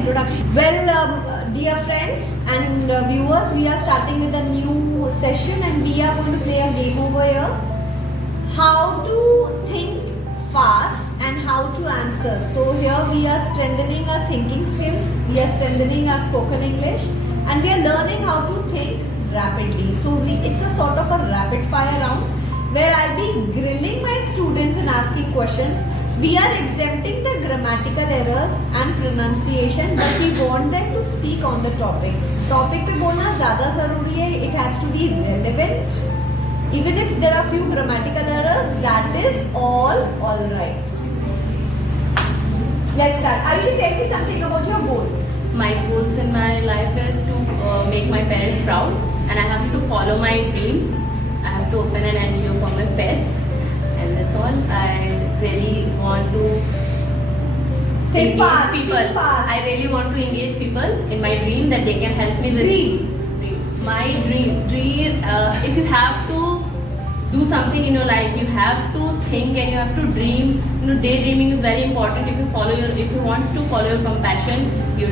introduction. Well, dear friends and viewers, we are starting with a new session and we are going to play a game over here. How to think fast and how to answer. So here we are strengthening our thinking skills, we are strengthening our spoken English, and we are learning how to think rapidly. So it's a sort of a rapid fire round where I'll be grilling my students and asking questions. We are exempting the grammatical errors and pronunciation, but we want them to speak on the topic. Topic पे बोलना ज़्यादा ज़रूरी है. It has to be relevant. Even if there are few grammatical errors, that is all right. Let's start. Ayushi, tell me something about your goal. My goals in my life is to make my parents proud, and I have to follow my dreams. I have to open an NGO for my pets, and that's all. I really want to Think engage fast, people. think fast. I really want to engage people in my dream that they can help me with. Dream. My dream. If you have to do something in your life, you have to think and you have to dream. Daydreaming is very important. If you want to follow your compassion, your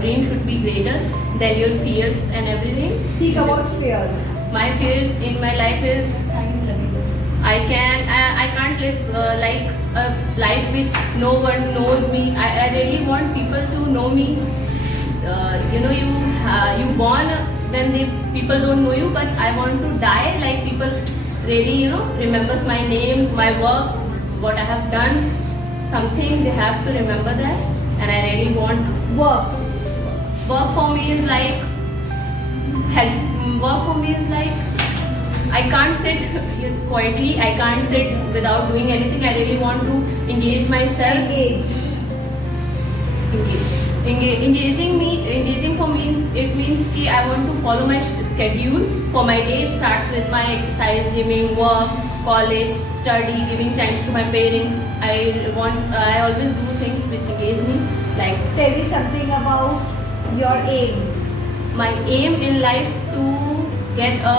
dream should be greater than your fears and everything. Speak about fears. My fears in my life is I can't live like a life which no one knows me. I really want people to know me. You born when people don't know you, but I want to die like people really remembers my name, my work, what I have done, something they have to remember that. And I really want work for me is like work for me is like I can't sit quietly, I can't sit without doing anything. I really want to engage myself. Engaging for means कि I want to follow my schedule. For my day starts with my exercise, gymming, work, college, study, giving thanks to my parents. I always do things which engage me. Like Tell me something about your aim. My aim in life to get a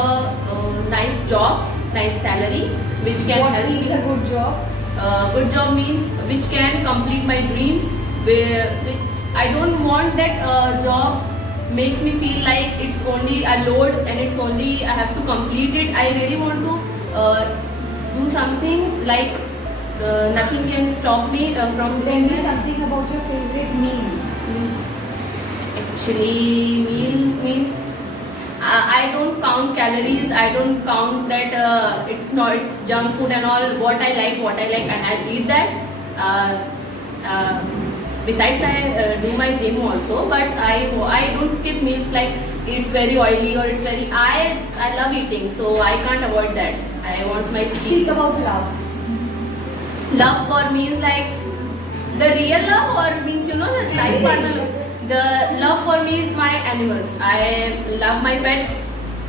nice job, nice salary, which can What help means me. a good job? Good job means which can complete my dreams. I don't want that job makes me feel like it's only a load and it's only I have to complete it. I really want to do something like nothing can stop me from Tell doing me that. something about your favorite meal. Actually, meal means I don't count calories. I don't count that it's junk food and all. What I like, and I eat that. Besides, I do my gym also, but I don't skip meals like it's very oily or it's very. I love eating, so I can't avoid that. I want my Speak cheat. about love. Love for me is like the real love, or means the life partner love. The love for me is my animals. I love my pets.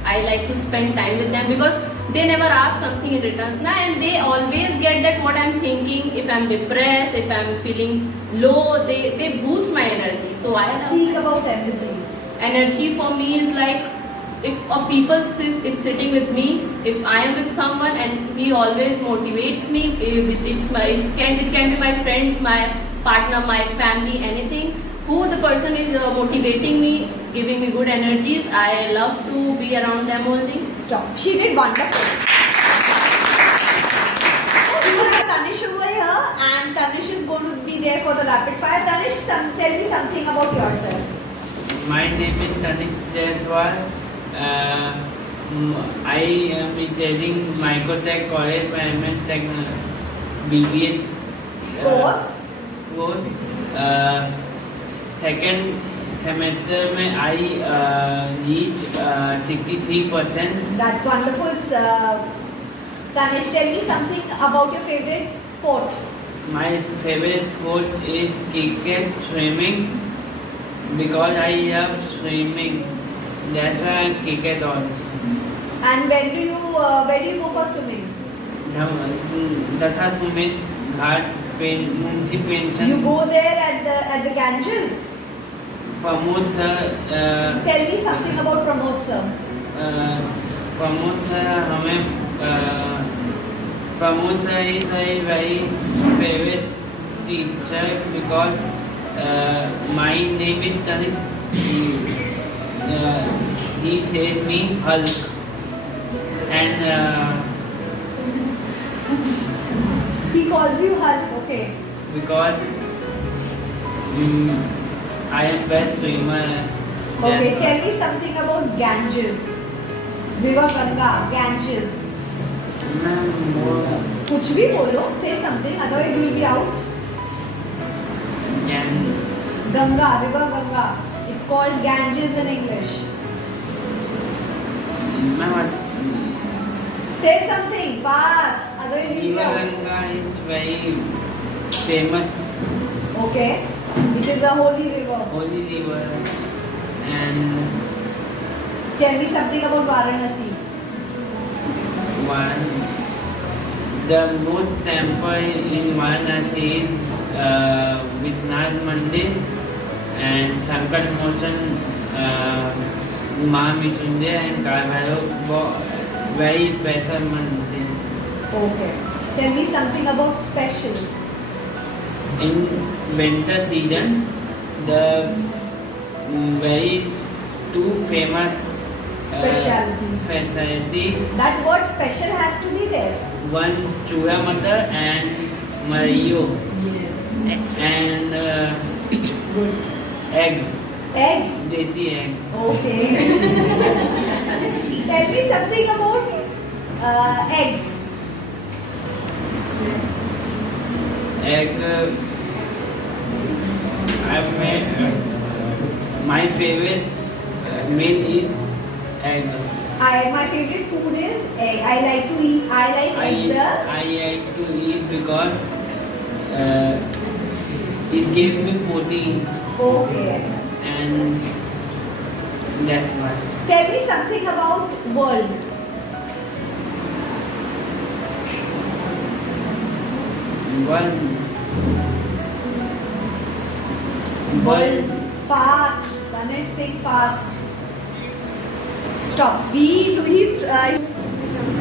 I like to spend time with them because they never ask something in return, and they always get that what I'm thinking. If I'm depressed, if I'm feeling low, they boost my energy. So I love Speak about energy. energy for me is like if a people sitting with me, if I am with someone and he always motivates me, it can be my friends, my partner, my family, anything. Who the person is motivating me, giving me good energies, I love to be around them only. Stop. She did wonderful. We have Tanish over here, and Tanish is going to be there for the rapid fire. Tanish, tell me something about yourself. My name is Tanish Jaiswal. I am studying Microtech College Management BBA course. Second semester में I reach 63%. That's wonderful. Tanish, tell me something about your favorite sport. My favorite sport is cricket, swimming, because I love swimming. That's why I cricket also. And where do you go for swimming? Dasa Sumit Ghat Munshi Pension. You go there at the Ganges. Pramod sir. Tell me something about Pramod sir. Pramod sir is a very favorite teacher because My name is Tanix. He says me Hulk. And He calls you Hulk. Okay. because I am best swimmer. Okay. That's Tell me something about Ganges. River Ganga. Ganges. why. कुछ भी बोलो. Say something. Otherwise you will be out. Ganga. River Ganga. It's called Ganges in English. Say something fast. Otherwise you will be out. Ganga is very famous Okay. It is a holy river. holy river, and Tell me something about Varanasi. one the most temple in Varanasi is Vishnath Mandir and Sankat Mohan, Mahamrityunjay and Kalbhairav, very special mandir. Okay. Tell me something about special. In winter season, the very two famous Specialities. specialty, That word special has to be there. one chura matar and Mario and Good. egg, Eggs. desi egg. Okay. Tell me something about eggs. Egg, I've made my favorite meal is egg. My favorite food is egg. I like to eat. I like eggs. I like to eat because it gives me protein, Okay. and that's why. Tell me something about world. World. Fast. Ganesh, think fast. Stop. He's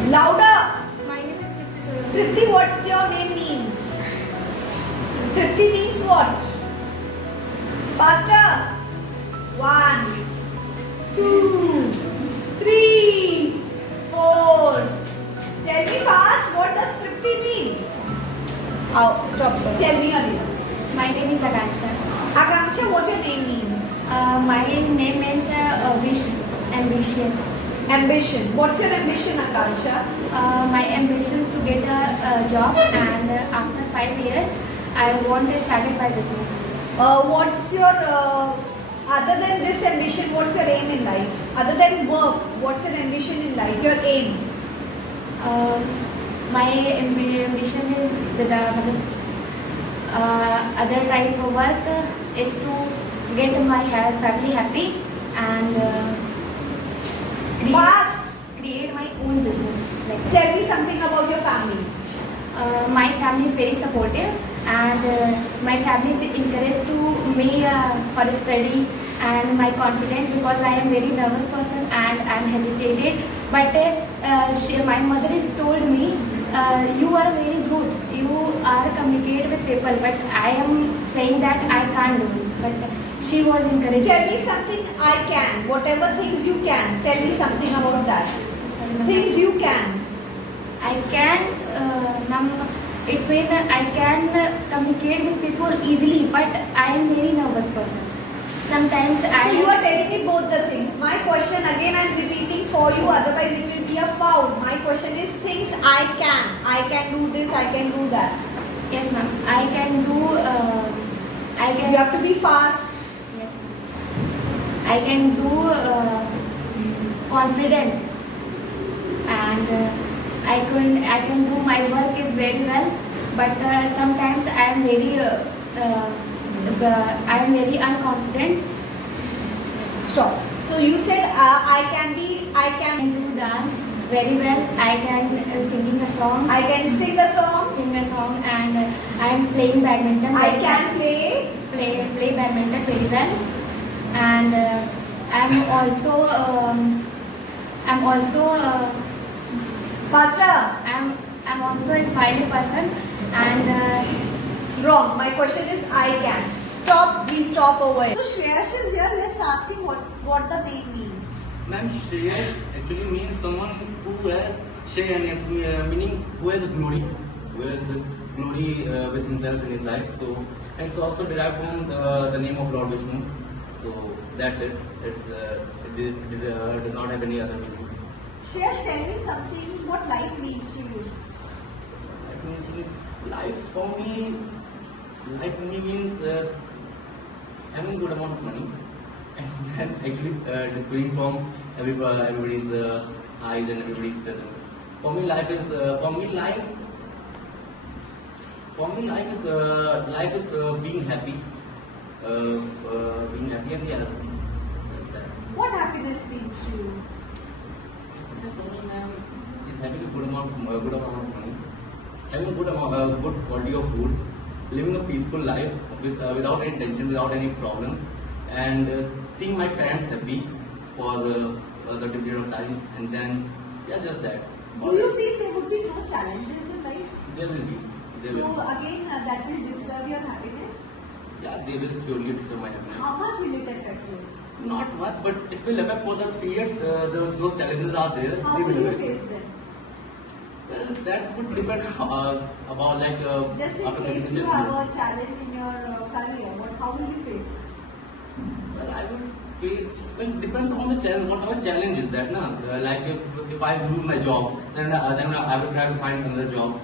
louder. My name is Tripti Chorus. Tripti, what your name means? Tripti means what? Faster. 1, 2, 3, 4. Tell me fast. What does Tripti mean? Oh, stop. Tell me your name. My name is Akanksha. Akanksha, what your name means? My name means wish, ambitious. Ambition. What's your ambition, Akanksha? My ambition to get a job, and after 5 years, I want to start my business. What's your, other than this ambition, what's your aim in life? Other than work, what's your ambition in life? Your aim? My ambition is with the other type of work is to get my family happy and Fast! create my own business. Like that. Tell me something about your family. My family is very supportive, and my family is encouraged to me for study and my confidence, because I am very nervous person and I am hesitated. But my mother has told me, you are very good, you are communicate with people, but I am saying that I can't do it. But she was encouraging. Tell me something I can. Whatever things you can. Tell me something about that. Things you can. I can, ma'am, it's mean I can communicate with people easily, but I am very nervous person. Sometimes So I you are telling me both the things. My question again I am repeating for you, otherwise it will be a foul. My question is things I can. I can do this, I can do that. yes, ma'am. I can do. I can. You have to be fast. Yes, ma'am. I can do confident, and I can do my work is very well, but sometimes I am very unconfident. Stop. So you said I can I can do dance very well. I can singing a song. I can sing a song. Sing a song, and I am playing badminton. I very can well. play. play badminton very well, and I'm also Faster. I'm also a smiley person, and Wrong. My question is I can. We stop over here. So Shreyash is here. Let's ask him what the name means. Ma'am, Shreyash actually means someone who has Shreyash, meaning who has glory, with himself in his life. So, and it's also derived from the name of Lord Vishnu. So that's it. It does not have any other meaning. Shreyash, tell me something. What life means to you? That means life for me means having good amount of money and then actually displaying from everybody's eyes and everybody's presence. For me, life is being happy, and yeah, that's that. What happiness means to you? Happiness for me, ma'am, is having a good amount of money, having a good quality of food, living a peaceful life without any tension, without any problems, and seeing my parents happy for a certain period of time, and then yeah, just that. Do you feel there would be no challenges in life? There will be. So again, that will disturb your happiness. Yeah, they will surely disturb my happiness. How much will it affect you? Not much, but it will affect for the period those challenges are there. How They will will you affect. face them? Well, that would depend about like Just in after case taking you the- have a challenge in your career, how will you face it? Well, I would feel, well, it depends on the challenge. What our challenge is that, na? Like if I lose my job, then I would try to find another job.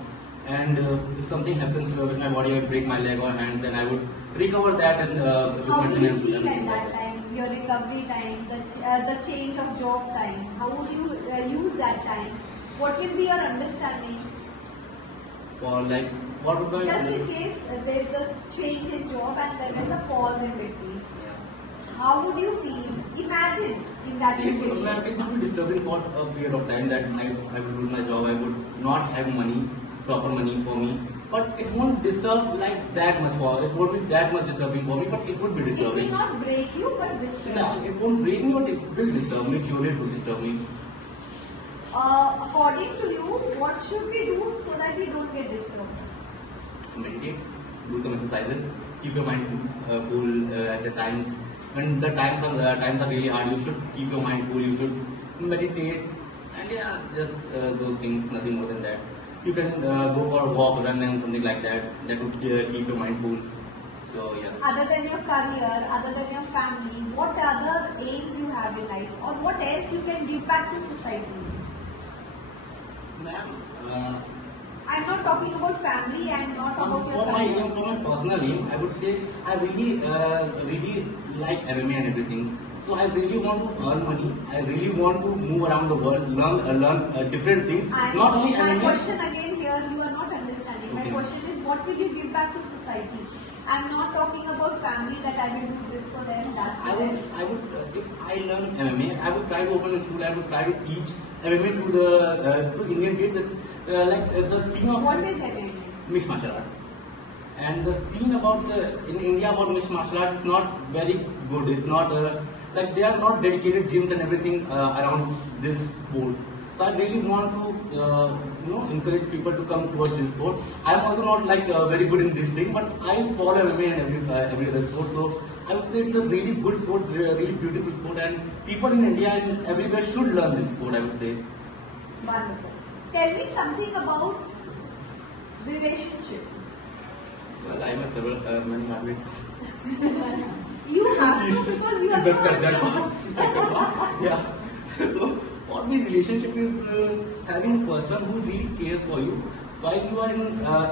And if something happens with my body, I break my leg or hand, then I would recover that and with How will you maintenance. feel at that time? Your recovery time, the change of job time. How would you use that time? What will be your understanding? For like, what would I Just do? in case there is a change in job and there is a pause in between. Yeah. How would you feel? Imagine in that See, situation. it would be disturbing for a period of time that I would lose my job, I would not have money, proper money for me. But it won't disturb like that much it won't be that much disturbing for me, but it would be It will disturbing. not break you, but disturb No, you. it won't break me, but it will disturb me, surely it will disturb me. According to you, what should we do so that we don't get disturbed? Meditate, do some exercises, keep your mind cool at the times. When the times are really hard, you should keep your mind cool, you should meditate, and yeah, just those things, nothing more than that. You can go for a walk, run and something like that. That would keep your mind cool. So yeah. Other than your career, other than your family, what other aims you have in life, or what else you can give back to society? Ma'am, I'm not talking about family and not about your for my career. personal aim, I would say I really like MMA and everything. So I really want to earn money. I really want to move around the world, learn different things. Not only My MMA. question again here, you are not understanding. My Okay. question is, what will you give back to society? I'm not talking about family that I will do this for them, that for them. I would, if I learn MMA, I would try to open a school. I would try to teach MMA to Indian kids. It's the scene of What is MMA? mixed martial arts, and the scene in India about mixed martial arts is not very good. It's not like they are not dedicated gyms and everything around this sport. So I really want to encourage people to come towards this sport. I am also not like very good in this thing, but I follow MMA and every other sport. So I would say it's a really good sport, really beautiful sport, and people in India and everywhere should learn this sport. I would say. Wonderful. Tell me something about relationship. Well, I have several many habits. You have to because you are so that yeah. So for me, relationship is having a person who really cares for you while you are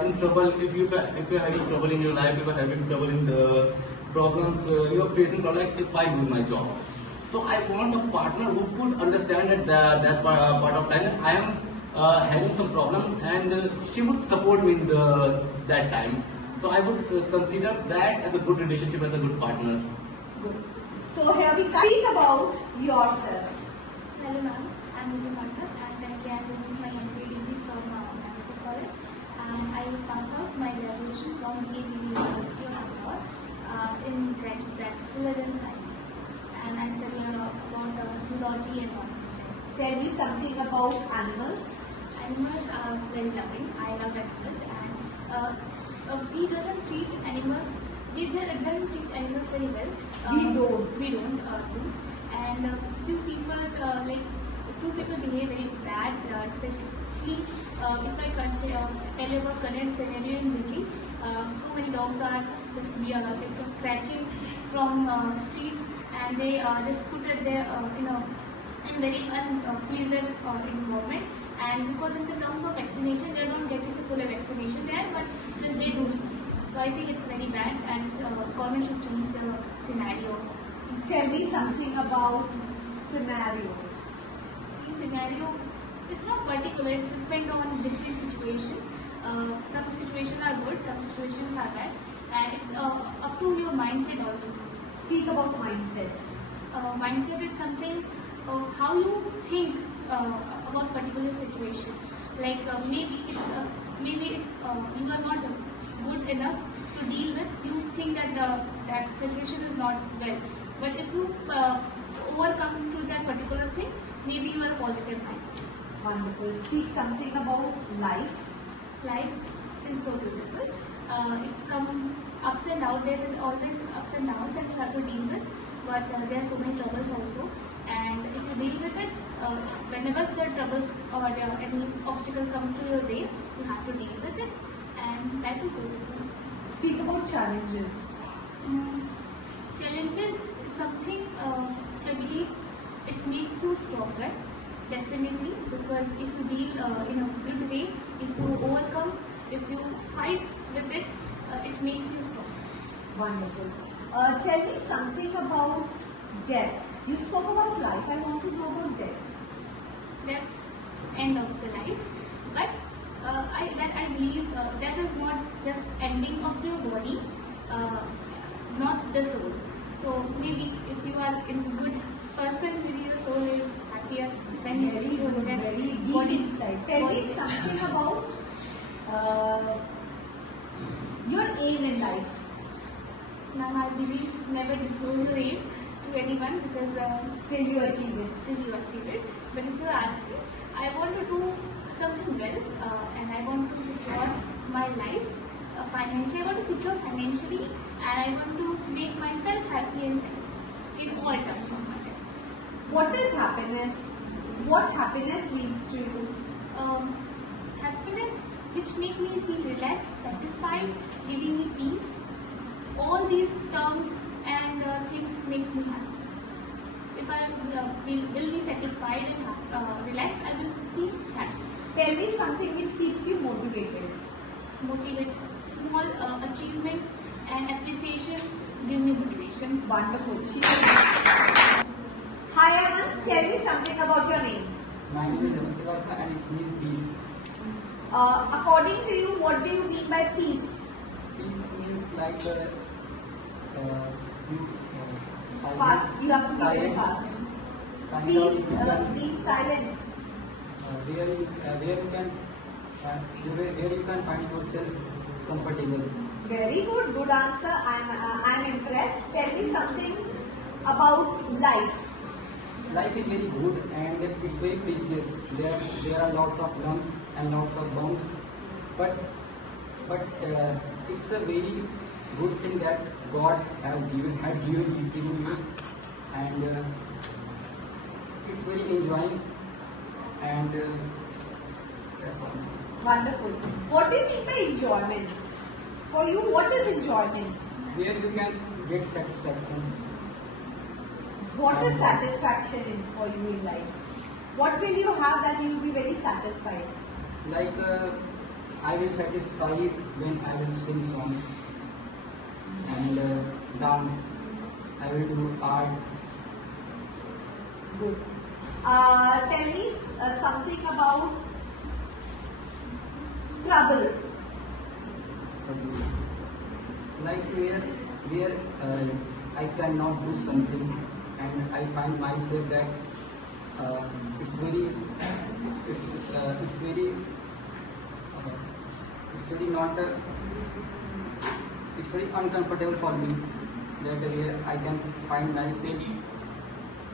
in trouble. If you are having trouble in your life, if you are having trouble in the problems you are facing, like if I lose my job. So I want a partner who could understand at that part of time that I am having some problem, and she would support me in that time. So I would consider that as a good relationship, as a good partner. good. So here we speak about yourself. Hello ma'am, I'm Nidhi Mathur and currently I'm doing my MBA degree from Manipur College, and I passed out my graduation from BAB University of Ahmedabad in Bachelor in Science, and I study about zoology and all. Tell me something about animals. Animals are very loving. I love animals, and we doesn't treat animals we don't treat animals very well. We don't. We don't do. And few people behave very bad, especially if I tell you about current scenario in Delhi. So many dogs are just scratching from streets, and they just put it there in very unpleasant environment. And because in the terms of vaccination, they don't get the full vaccination there, but just they do so. So I think it's very bad, and government should change the scenario. Tell me something about scenario. The scenario is not particular, it depends on different situation. Some situations are good, some situations are bad, and it's up to your mindset also. Speak about mindset. Mindset is something how you think about particular situation. Like maybe if you are not good enough to deal with, you think that that situation is not well. But if you overcome through that particular thing, maybe you are a positive mindset. Wonderful. Speak something about life. Life is so beautiful. It's come ups and downs. There is always ups and downs that you have to deal with. But there are so many troubles also. And if you deal with it, whenever the troubles or any obstacle come to your way, you have to deal with it. And life is beautiful. Speak about challenges. Challenges is something I believe it makes you stronger. Definitely, because if you deal in a good way, if you overcome, if you fight with it, it makes you strong. Wonderful. Tell me something about death. You spoke about life. I want to know about death. That's end of the life, but I believe that is not just ending of your body, not the soul. So maybe if you are in a good person, maybe your soul is happier than you look at Very deep body. inside. Tell me something about your aim in life. Now I believe never disclose your aim to anyone because Till you achieve it. still you achieve it. But if you ask me, I want to do something well, and I want to secure my life financially. I want to secure financially, and I want to make myself happy and satisfied in all terms of my life. What is happiness? What happiness means to you? Happiness which makes me feel relaxed, satisfied, giving me peace. All these terms and things makes me happy. If I will be satisfied and relaxed, I will feel happy. Tell me something which keeps you motivated. Motivate. Small achievements and appreciations give me motivation. Wonderful. Hi Aman, tell me something about your name. My name is Aman Sivarka and it means peace. According to you, what do you mean by peace? Peace means like Fast. You have to be very silent, fast. silent, Peace means silence. where you can find yourself comfortable. Very good. Good answer. I'm impressed. Tell me something about life. Life is very good and it's very precious. There are lots of lumps and lots of bumps, but it's a very good thing that God had given you, and it's very enjoying, and that's all. Wonderful. What do you mean by enjoyment? For you, what is enjoyment? Where you can get satisfaction. What is satisfaction for you in life? What will you have that you will be very satisfied? Like I will satisfy when I will sing songs and dance. I will do art. Good. Tell me something about trouble. Like where I cannot do something and I find myself that it's very uncomfortable for me, that where I can find myself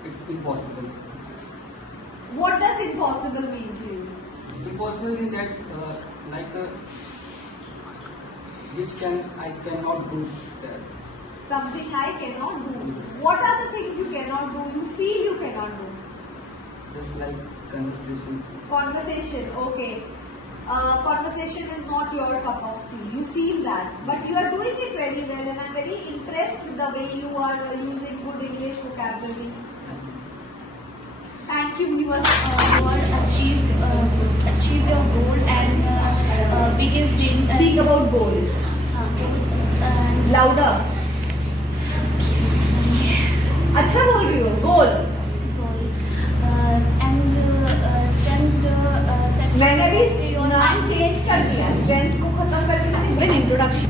it's impossible. What does impossible mean to you? Impossible in that which I cannot do that. Something I cannot do. What are the things you cannot do? You feel you cannot do. Just like conversation. Conversation, okay. Conversation is not your cup of tea. You feel that, but you are doing it very well, and I'm very impressed with the way you are using good English vocabulary. Thank you, viewers. You are achieve your goal and biggest dream. Speak about goal. Louder. अच्छा बोल रही हो. Goal. मैंने भी नाम change कर दिया. Strength को खत्म करके मैंने इंट्रोडक्शन